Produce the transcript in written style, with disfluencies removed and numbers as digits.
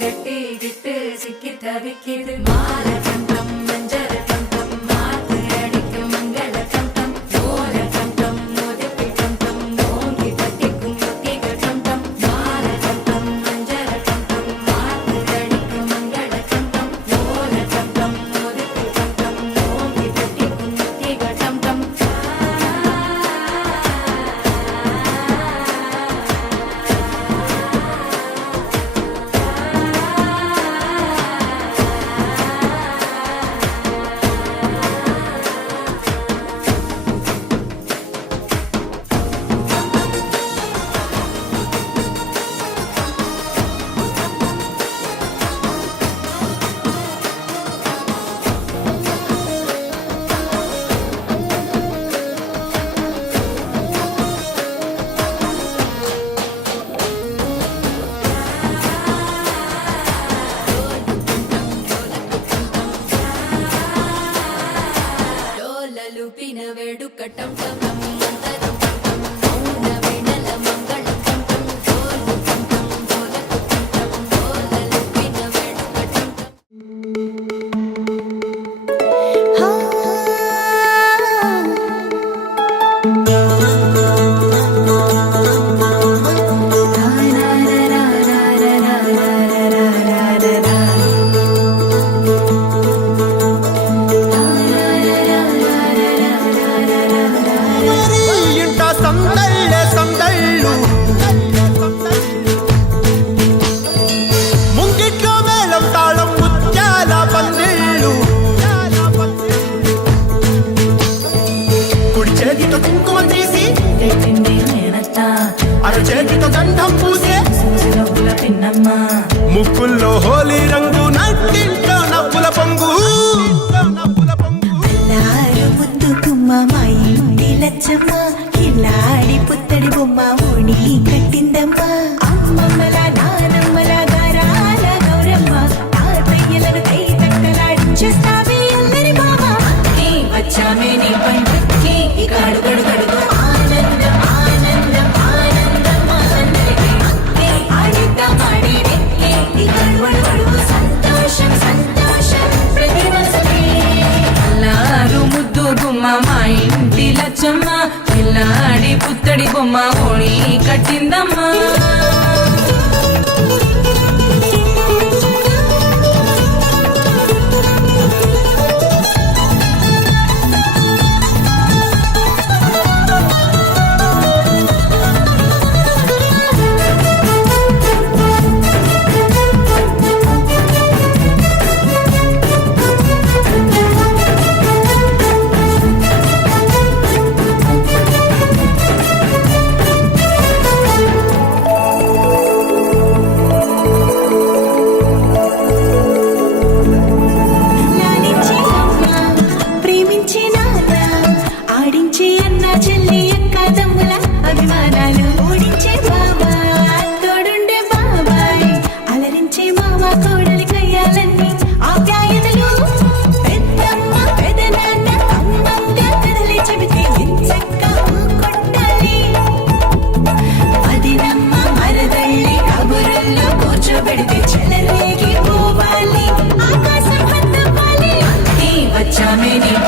கட்டி விட்டு சிக்கி தவிக்கிது மாற கண்டம் மஞ்சர கண்டம் மாத்து அடிக்கும் மங்கள கண்டம் ஓர கண்டம் மோதிப்பி கண்டம் ஓங்கி கட்டிக்கும் முத்திக கண்டம் மாற கண்டம் மஞ்சர கண்டம் மாத்து அடிக்கும் மங்கள கண்டம் ஓர கண்டம் மோதிப்பி கண்டம் ஓங்கி கட்டிக்கும் முத்திக கண்டம் లూపిన వేడుకటం టం అంతరం టం మౌన వేణల మంగళం టం డోలు టం డోలకు టం డోల లూపిన వేడుకటం అరచేతితో గంధం పూసే ముక్కుల్లో హోలీ రంగు నట్టింట్లో నవ్వుల పొంగు ముద్దు గుమ్మ మా ఇంటి లచ్చమ్మ కిలాడి పుత్తడి బొమ్మ ఓణి కట్టిందమ్మా అమ్మమ్మల నానమ్మల గారాల గౌరమ్మ తాతయ్యలను కై తక్కలాడించేస్తావే అల్లరి మామ వచ్చామే నీ పండుక్కి ఇక అడుగడు గడుగు ఆనందం ఆనందం ఆనందం అందరికీ ఆడిద్దాం ఆడి ఇక అడుగడు సంతోషం సంతోషం ప్రతి మనసుకి అల్లారు ముద్దు గుమ్మ మా ఇంటి లచ్చమ్మ పిల్లాడి పుత్తడి బొమ్మ ఓణి కట్టిందమ్మా వచ్చామే నీ